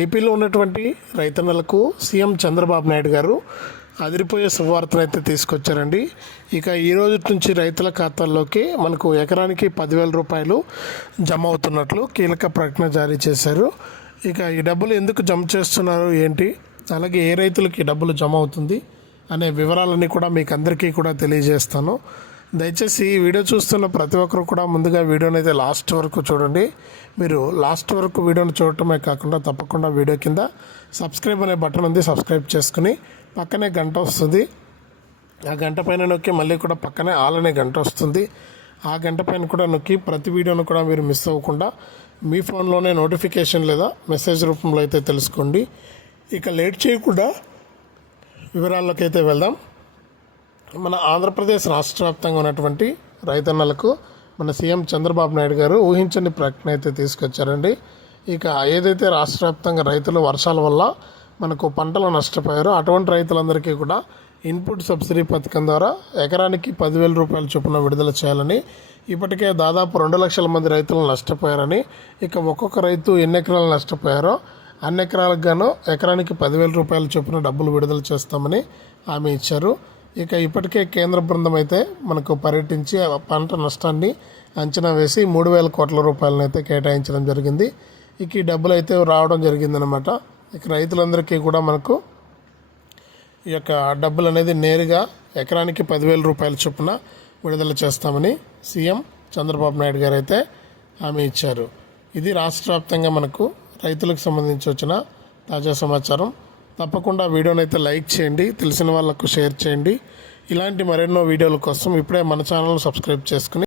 ఏపీలో ఉన్నటువంటి రైతన్నలకు సీఎం చంద్రబాబు నాయుడు గారు అదిరిపోయే శుభవార్తను అయితే తీసుకొచ్చారండి. ఇక ఈ రోజు నుంచి రైతుల ఖాతాల్లోకి మనకు ఎకరానికి 10,000 రూపాయలు జమ అవుతున్నట్లు కీలక ప్రకటన జారీ చేశారు. ఇక ఈ డబ్బులు ఎందుకు జమ చేస్తున్నారు ఏంటి, అలాగే ఏ రైతులకి ఈ డబ్బులు జమ అవుతుంది అనే వివరాలన్నీ కూడా మీకు అందరికీ కూడా తెలియజేస్తాను. దయచేసి ఈ వీడియో చూస్తున్న ప్రతి ఒక్కరు కూడా ముందుగా వీడియోని అయితే లాస్ట్ వరకు చూడండి. మీరు లాస్ట్ వరకు వీడియోని చూడటమే కాకుండా తప్పకుండా వీడియో కింద సబ్స్క్రైబ్ అనే బటన్ ఉంది, సబ్స్క్రైబ్ చేసుకుని పక్కనే గంట వస్తుంది, ఆ గంట పైన నొక్కి మళ్ళీ కూడా పక్కనే ఆల్ అనే గంట వస్తుంది, ఆ గంట పైన కూడా నొక్కి ప్రతి వీడియోను కూడా మీరు మిస్ అవ్వకుండా మీ ఫోన్లోనే నోటిఫికేషన్ లేదా మెసేజ్ రూపంలో అయితే తెలుసుకోండి. ఇక లేట్ చేయకుండా వివరాల్లోకి అయితే వెళ్దాం. మన ఆంధ్రప్రదేశ్ రాష్ట్ర వ్యాప్తంగా ఉన్నటువంటి రైతన్నలకు మన సీఎం చంద్రబాబు నాయుడు గారు ఊహించని ప్రకటన అయితే తీసుకొచ్చారండి. ఇక ఏదైతే రాష్ట్ర వ్యాప్తంగా రైతులు వర్షాల వల్ల మనకు పంటలు నష్టపోయారో అటువంటి రైతులందరికీ కూడా ఇన్పుట్ సబ్సిడీ పథకం ద్వారా ఎకరానికి 10,000 రూపాయల చొప్పున విడుదల చేయాలని, ఇప్పటికే దాదాపు 2 లక్షల మంది రైతులు నష్టపోయారని, ఇక ఒక్కొక్క రైతు ఎన్ని ఎకరాలు నష్టపోయారో అన్ని ఎకరాలకు గాను ఎకరానికి 10,000 రూపాయల చొప్పున డబ్బులు విడుదల చేస్తామని హామీ ఇచ్చారు. ఇక ఇప్పటికే కేంద్ర బృందం అయితే మనకు పర్యటించి పంట నష్టాన్ని అంచనా వేసి 3,000 కోట్ల రూపాయలను అయితే కేటాయించడం జరిగింది. ఇక ఈ డబ్బులు అయితే రావడం జరిగిందనమాట. ఇక రైతులందరికీ కూడా మనకు ఈ యొక్క డబ్బులు అనేది నేరుగా ఎకరానికి 10,000 రూపాయల చొప్పున విడుదల చేస్తామని సీఎం చంద్రబాబు నాయుడు గారు అయితే హామీ ఇచ్చారు. ఇది రాష్ట్ర వ్యాప్తంగా మనకు రైతులకు సంబంధించి వచ్చిన తాజా సమాచారం. తప్పకుండా వీడియోని అయితే లైక్ చేయండి, తెలిసిన వాళ్ళకు షేర్ చేయండి. ఇలాంటి మరెన్నో వీడియోల కోసం ఇప్పుడే మన ఛానల్ సబ్స్క్రైబ్ చేసుకుని